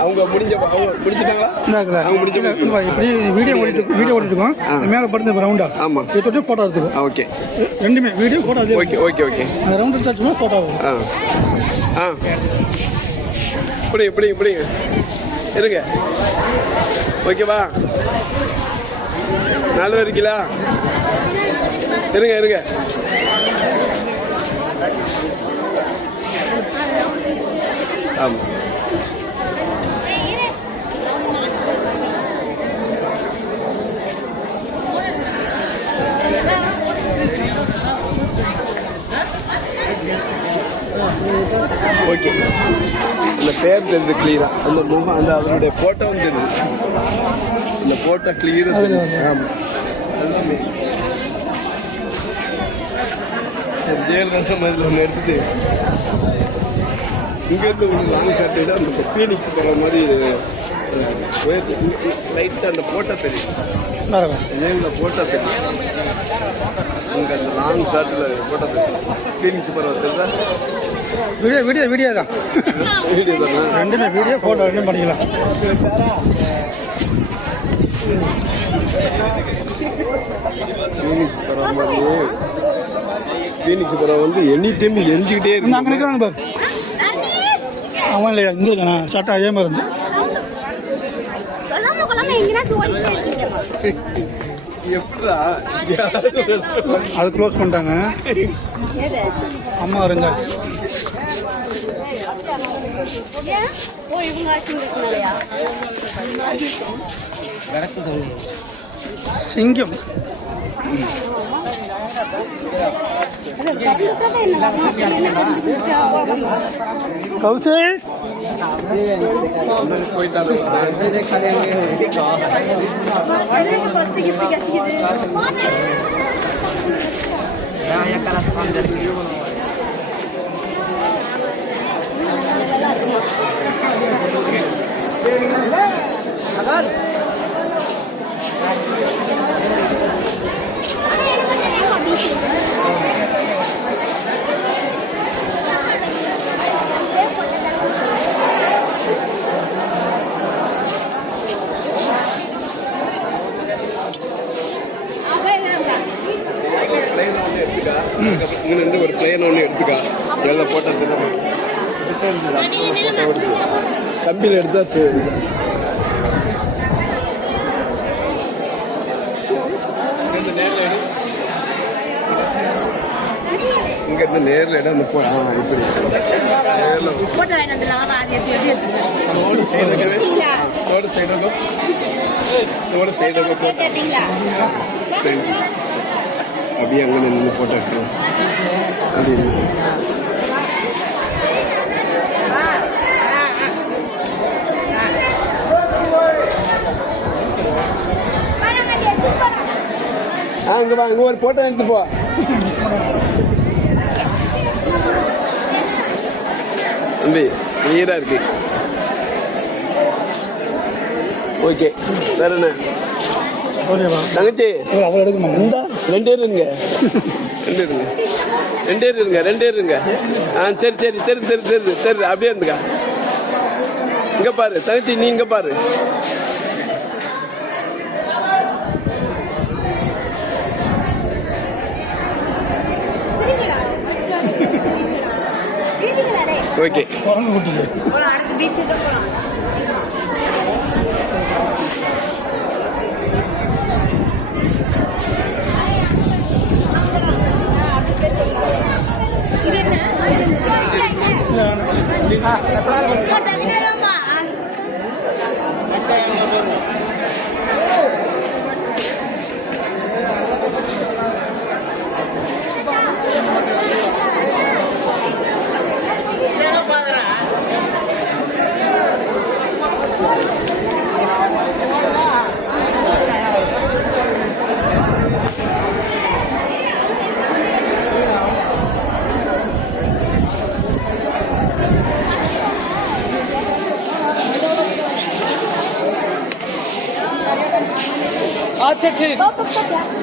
அவங்க முடிஞ்சிட்டாங்களா? அவங்க இப்படி வீடியோ ஓடிட்டுருக்கோம். மேலே படுத்து ரவுண்டா. ஆமாம், இது தொட்டு ஃபோட்டோ எடுத்துக்கோ. ஓகே, ரெண்டுமே video photo. Okay okay okay. அந்த ரவுண்ட் எடுத்தாச்சுன்னா ஃபோட்டோ ஆகும். இப்படி இருங்க. ஓகேவா? 4 வரைக்கலா? இருங்க. ஆமாம், ஓகே. இந்த பேர் தெரியுது கிளியரா, அந்த முகம், அந்த அதனுடைய போட்டோவும் தெரியுது. இந்த போட்டோ கிளியரா தெரியுது. ஆமாம், எல்லாமே ஜெயலலிதா மாதிரி ஒன்று எடுத்துட்டு இங்கேருந்து ஒரு லாங் ஷாட் எடுத்து அந்த பீனிக்ஸ் போகிற மாதிரி லைட்டாக அந்த போட்டோ தெரியும். ஜெயலலிதா போட்டோ தெரியும். இங்கே அந்த லாங் ஷாட்டில் போட்டோ தெரியும். பீனிக்ஸ் போகிற தெரியுதா? வீடியோ தான். வீடியோ தானே? ரெண்டுமே வீடியோ ஃபோட்டோ ரெண்டும் பண்ணிக்கலாம். பீனிக்ஸ் போகிற மாதிரி. பீனிக்ஸ் படம் வந்து எனி டைம் எரிஞ்சுக்கிட்டே இருக்கு. அங்கே நிற்கிறான் பாரு. அவன் இல்லையா இங்கே இருக்கானா? சட்டம் அதே மாதிரி இருந்து எப்படா அது க்ளோஸ் பண்ணிட்டாங்க. அம்மா இருங்க. சிங்கம் கௌசி போயிட்டாங்க. இங்கிருந்து ஒரு பிளேன் ஒன்று எடுத்துக்கா. எல்லாம் போட்டோ கம்பியில் எடுத்தா இங்கிருந்து நேரில் இடம் அந்த இப்படி சைடு அப்படியே அங்கே நின்று போட்டோ எடுக்கணும். அது இங்கே வா, இங்கே ஒரு போட்டோ எடுத்து போ. தம்பி நீராக இருக்கு. ஓகே, வேற என்ன தங்கச்சி? ரெண்டு இருங்க. சரி தெரியுது. அப்படியே இருந்துக்கா. இங்க பாரு தங்கச்சி, நீ இங்க பாரு. ஓகே, अच्छा ठीक।